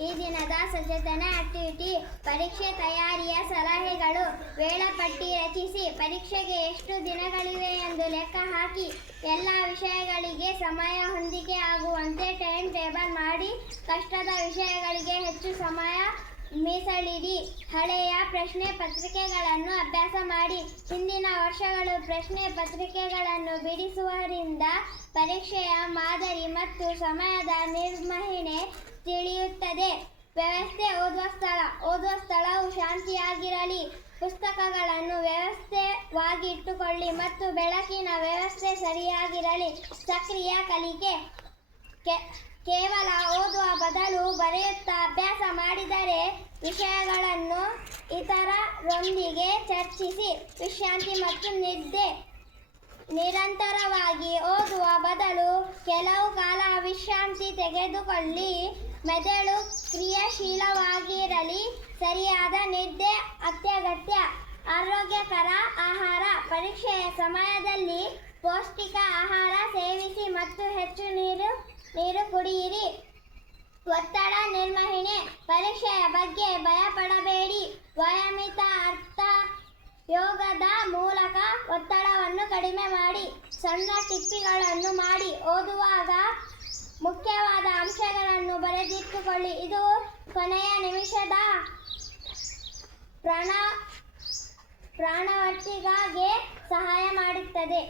ಈ ದಿನದ ಸಚೇತನ ಆಕ್ಟಿವಿಟಿ: ಪರೀಕ್ಷೆ ತಯಾರಿಯ ಸಲಹೆಗಳು. ವೇಳಾಪಟ್ಟಿ ರಚಿಸಿ. ಪರೀಕ್ಷೆಗೆ ಎಷ್ಟು ದಿನಗಳಿವೆ ಎಂದು ಲೆಕ್ಕ ಹಾಕಿ. ಎಲ್ಲ ವಿಷಯಗಳಿಗೆ ಸಮಯ ಹೊಂದಿಕೆ ಆಗುವಂತೆ ಟೈಮ್ ಟೇಬಲ್ ಮಾಡಿ. ಕಷ್ಟದ ವಿಷಯಗಳಿಗೆ ಹೆಚ್ಚು ಸಮಯ ಮೀಸಲಿಡಿ. ಹಳೆಯ ಪ್ರಶ್ನೆ ಪತ್ರಿಕೆಗಳನ್ನು ಅಭ್ಯಾಸ ಮಾಡಿ. ಹಿಂದಿನ ವರ್ಷಗಳ ಪ್ರಶ್ನೆ ಪತ್ರಿಕೆಗಳನ್ನು ಬಿಡಿಸುವುದರಿಂದ ಪರೀಕ್ಷೆಯ ಮಾದರಿ ಮತ್ತು ಸಮಯದ ನಿರ್ವಹಣೆ ತಿಳಿಯುತ್ತದೆ. ವ್ಯವಸ್ಥೆ: ಓದುವ ಸ್ಥಳವು ಶಾಂತಿಯಾಗಿರಲಿ. ಪುಸ್ತಕಗಳನ್ನು ವ್ಯವಸ್ಥಿತವಾಗಿ ಇಟ್ಟುಕೊಳ್ಳಿ ಮತ್ತು ಬೆಳಕಿನ ವ್ಯವಸ್ಥೆ ಸರಿಯಾಗಿರಲಿ. ಸಕ್ರಿಯ ಕಲಿಕೆ: ಕೇವಲ ಓದುವ ಬದಲು ಬರೆಯುತ್ತಾ ಅಭ್ಯಾಸ ಮಾಡಿದರೆ ವಿಷಯಗಳನ್ನು ಇತರರೊಂದಿಗೆ ಚರ್ಚಿಸಿ. ವಿಶ್ರಾಂತಿ ಮತ್ತು ನಿದ್ದೆ: ನಿರಂತರವಾಗಿ ಓದುವ ಬದಲು ಕೆಲವು ಕಾಲ ವಿಶ್ರಾಂತಿ ತೆಗೆದುಕೊಳ್ಳಿ. ಮೆದುಳು ಕ್ರಿಯಾಶೀಲವಾಗಿರಲಿ. ಸರಿಯಾದ ನಿದ್ದೆ ಅತ್ಯಗತ್ಯ. ಆರೋಗ್ಯಕರ ಆಹಾರ: ಪರೀಕ್ಷೆಯ ಸಮಯದಲ್ಲಿ ಪೌಷ್ಟಿಕ ಆಹಾರ ಸೇವಿಸಿ ಮತ್ತು ಹೆಚ್ಚು ನೀರು ಕುಡಿಯಿರಿ. ಒತ್ತಡ ನಿರ್ವಹಣೆ: ಪರೀಕ್ಷೆಯ ಬಗ್ಗೆ ಭಯಪಡಬೇಡಿ. ನಿಯಮಿತ ಯೋಗದ ಮೂಲಕ ಒತ್ತಡವನ್ನು ಕಡಿಮೆ ಮಾಡಿ. ಸಣ್ಣ ಟಿಪ್ಪಣಿಗಳನ್ನು ಮಾಡಿ. ಓದುವಾಗ ಮುಖ್ಯವಾದ ಅಂಶಗಳನ್ನು ಬರೆದಿಟ್ಟುಕೊಳ್ಳಿ. ಇದು ಕೊನೆಯ ನಿಮಿಷದ ಪ್ರಾಣವರ್ತಿಗೆ ಸಹಾಯ ಮಾಡುತ್ತದೆ.